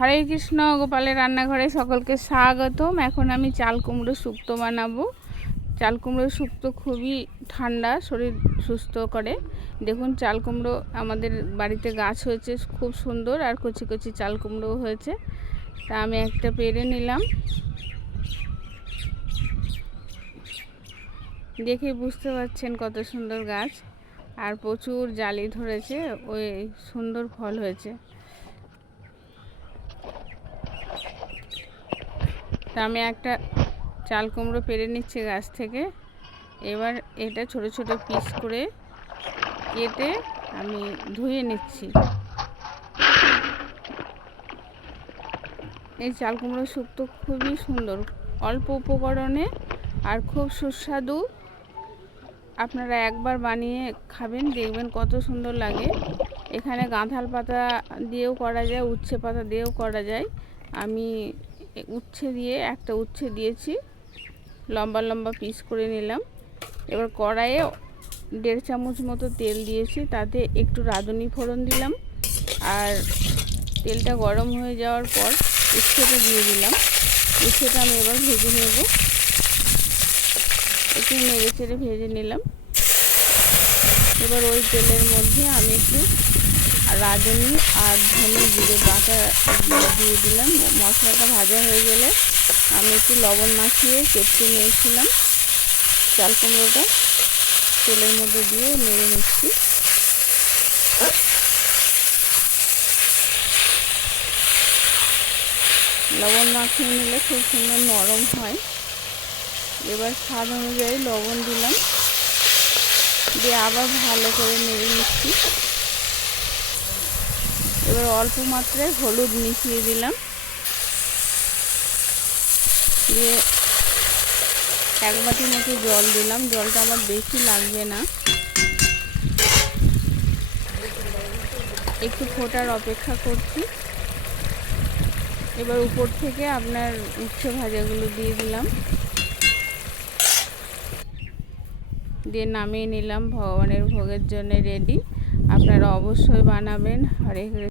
হরে কৃষ্ণ, গোপালের রান্নাঘরে সকলকে স্বাগতম। এখন আমি চাল কুমড়ো শুক্তো বানাবো। চাল কুমড়ো শুক্তো খুবই ঠান্ডা, শরীর সুস্থ করে। দেখুন, চাল কুমড়ো আমাদের বাড়িতে গাছ হয়েছে, খুব সুন্দর আর কচি কচি চাল কুমড়ো হয়েছে। তা আমি একটা পেরে নিলাম। দেখে বুঝতে পারছেন কত সুন্দর গাছ। আর প্রচুর জালি ধরেছে, ওই সুন্দর ফল হয়েছে। তা আমি একটা চাল কুমড়ো পেরে নিচ্ছি গাছ থেকে। এবার এটা ছোট ছোট পিস করে কেটে আমি ধুয়ে নিচ্ছি। এই চাল কুমড়ো শুক্তো খুবই সুন্দর। অল্প উপকরণে আর খুব সুস্বাদু। আপনারা একবার বানিয়ে খাবেন, দেখবেন কত সুন্দর লাগে। এখানে গাঁধাল পাতা দিয়েও করা যায়, উচ্ছে পাতা দিয়েও করা যায়। আমি উচ্ছে দিয়ে, একটা উচ্ছে দিয়েছি। লম্বা লম্বা পিস করে নিলাম। এবার কড়াইয়ে দেড় চামচ মতো তেল দিয়েছি, তাতে একটু রাঁধুনি ফোড়ন দিলাম। আর তেলটা গরম হয়ে যাওয়ার পর উচ্ছেটা দিয়ে দিলাম। উচ্ছেটা আমি এবার ভেজে নেব। একটু নেড়ে চেড়ে ভেজে নিলাম। এবার ওই তেলের মধ্যে আমি একটু রাঁধুনি আর ধনে জিরে বাটা দিয়ে দিলাম। মশলাটা ভাজা হয়ে গেলে আমি একটু লবণ মাখিয়ে কেটে নিয়েছিলাম। চাল কুমড়োটা তেলের মধ্যে দিয়ে নেড়ে নিচ্ছি। লবণ মাখিয়ে নিলে খুব সুন্দর নরম হয়। এবার স্বাদ অনুযায়ী লবণ দিলাম। দিয়ে আবার ভালো করে নেড়ে নিচ্ছি। অল্প মাত্রায় হলুদ মিশিয়ে দিলাম। দিয়ে এক বাটি মতো জল দিলাম। জলটা আমার বেশি লাগবে না। একটু ফোটার অপেক্ষা করছি। এবার উপর থেকে আপনার উচ্ছে ভাজাগুলো দিয়ে দিলাম। দিয়ে নামিয়ে নিলাম। ভগবানের ভোগের জন্য রেডি আপনারা অবশ্যই বানাবেন। হরে